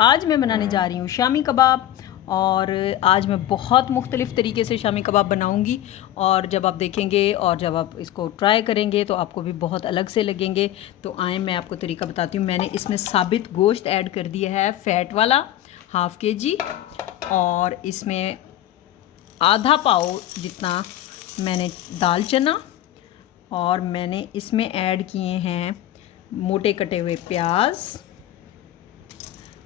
आज मैं बनाने जा रही हूँ शामी कबाब। और आज मैं बहुत मुख्तलिफ़ तरीके से शामी कबाब बनाऊँगी और जब आप देखेंगे और जब आप इसको ट्राई करेंगे तो आपको भी बहुत अलग से लगेंगे। तो आए मैं आपको तरीका बताती हूँ। मैंने इसमें साबित गोश्त ऐड कर दिया है, फ़ैट वाला हाफ़ kg, और इसमें आधा पाव जितना मैंने दाल चना, और मैंने इसमें ऐड किए हैं मोटे कटे हुए प्याज।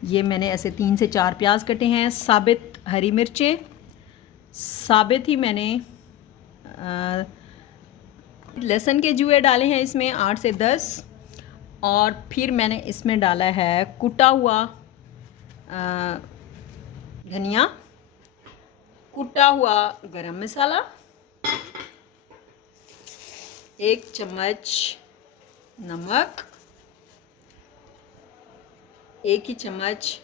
ये मैंने ऐसे 3 से 4 प्याज कटे हैं। साबित हरी मिर्चें, साबित ही मैंने लहसुन के जूए डाले हैं इसमें 8 से 10, और फिर मैंने इसमें डाला है कुटा हुआ धनिया, कुटा हुआ गरम मसाला, 1 चम्मच नमक, 1 ही चम्मच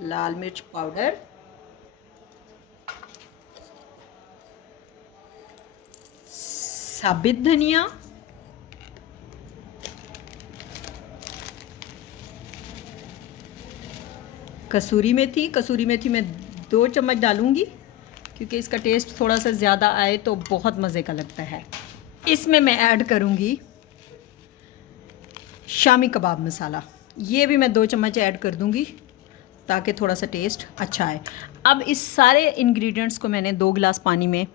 लाल मिर्च पाउडर, साबित धनिया, कसूरी मेथी। कसूरी मेथी मैं 2 चम्मच डालूँगी क्योंकि इसका टेस्ट थोड़ा सा ज़्यादा आए तो बहुत मज़े का लगता है। इसमें मैं ऐड करूँगी शामी कबाब मसाला। ये भी मैं 2 चम्मच ऐड कर दूँगी ताकि थोड़ा सा टेस्ट अच्छा आए। अब इस सारे इंग्रेडिएंट्स को मैंने 2 गिलास पानी में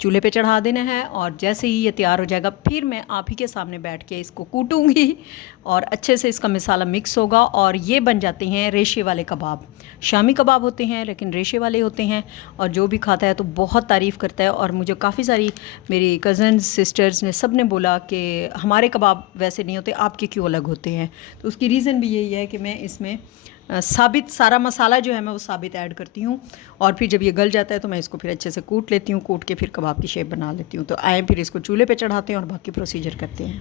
चूल्हे पे चढ़ा देना है, और जैसे ही ये तैयार हो जाएगा फिर मैं आप ही के सामने बैठ के इसको कूटूँगी और अच्छे से इसका मसाला मिक्स होगा और ये बन जाते हैं रेशे वाले कबाब। शामी कबाब होते हैं लेकिन रेशे वाले होते हैं, और जो भी खाता है तो बहुत तारीफ़ करता है। और मुझे काफ़ी सारी मेरी कज़न्स सिस्टर्स ने सब ने बोला कि हमारे कबाब वैसे नहीं होते, आपके क्यों अलग होते हैं। तो उसकी रीज़न भी यही है कि मैं इसमें साबित सारा मसाला जो है मैं वो साबित ऐड करती हूँ, और फिर जब ये गल जाता है तो मैं इसको फिर अच्छे से कूट लेती हूँ, कूट के फिर कबाब की शेप बना लेती हूँ। तो आए फिर इसको चूल्हे पे चढ़ाते हैं और बाकी प्रोसीजर करते हैं।